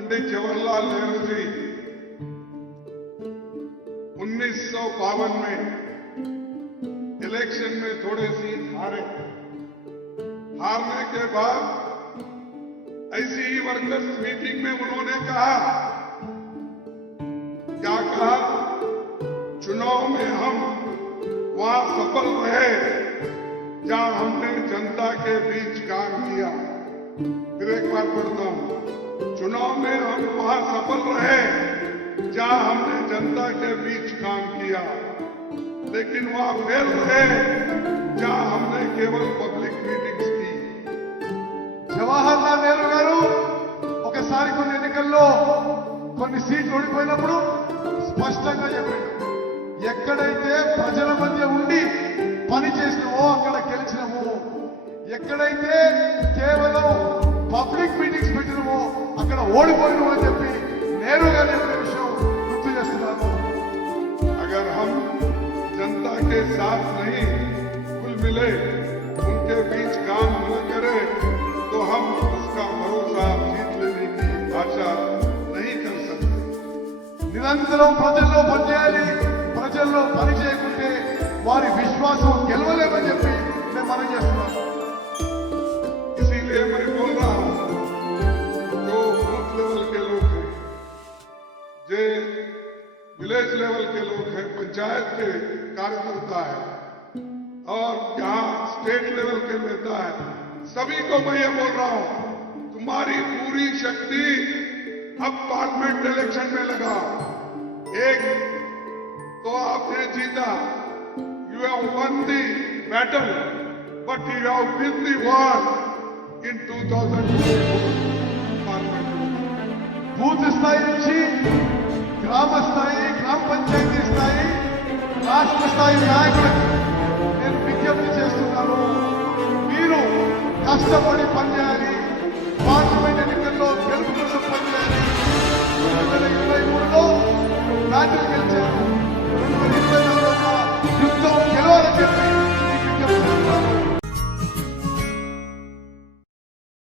पंडित जवाहरलाल नेहरू जी 1952 में इलेक्शन में थोड़े सीट हारे। हारने के बाद ऐसी ही वर्कर्स मीटिंग में उन्होंने कहा, क्या कहा, चुनाव में हम वहां सफल रहे जहां हमने जनता के बीच काम किया। फिर एक बार पढ़ता हूं, चुनाव में हम वहां सफल रहे जहां हमने जनता के बीच काम किया, लेकिन वहां फेल रहे जहां हमने केवल पब्लिक मीटिंग्स की। జవహర్లాల్ నెహ్రూ గారు ఒకసారి కొన్ని ఎన్నికల్లో కొన్ని సీట్లు ఓడిపోయినప్పుడు స్పష్టంగా చెప్పాడు, ఎక్కడైతే ప్రజల మధ్య ఉండి పని చేసినామో అక్కడ గెలిచినాము, ఎక్కడైతే కేవలం పబ్లిక్ మీటింగ్స్ పెట్టినామో అక్కడ ఓడిపోయినాము అని చెప్పి నెహ్రూ గారు చెప్పిన విషయం గుర్తు చేస్తున్నారు। अगर हम जनता के साथ नहीं कुल मिले, उनके बीच काम न करें, तो हम उसका भरोसा जीत लेने की आशा नहीं कर सकते। నిరంతరం ప్రజల్లో పనిచేయాలి, ప్రజల్లో పని చేయకుంటే వారి విశ్వాసం గెలవలేమని చెప్పి నేను మనం చేస్తున్నాను। इसीलिए मैं बोल रहा हूं, जो बूथ लेवल के लोग हैं, जो विलेज लेवल के लोग हैं, पंचायत के कार्यकर्ता है और यहाँ स्टेट लेवल के नेता है, सभी को मैं ये बोल रहा हूं, तुम्हारी पूरी शक्ति अब पार्लियामेंट इलेक्शन में लगा। एक तो आपने जीता, you have one the battle, but you have win the war in 2024 parliament. Booth స్థాయి నుంచి గ్రామ స్థాయి, గ్రామ పంచాయతీ స్థాయి, రాష్ట్ర స్థాయి నాయకులకు నేను విజ్ఞప్తి చేస్తున్నాను, మీరు కష్టపడి పనిచేయాలి, పార్లమెంట్ ఎన్నికల్లో గెలుపు కోసం పనిచేయాలి। 2023లో బ్యాటిల్ గెలిచారు, 2024లో యుద్ధం గెలవాలని చెప్పి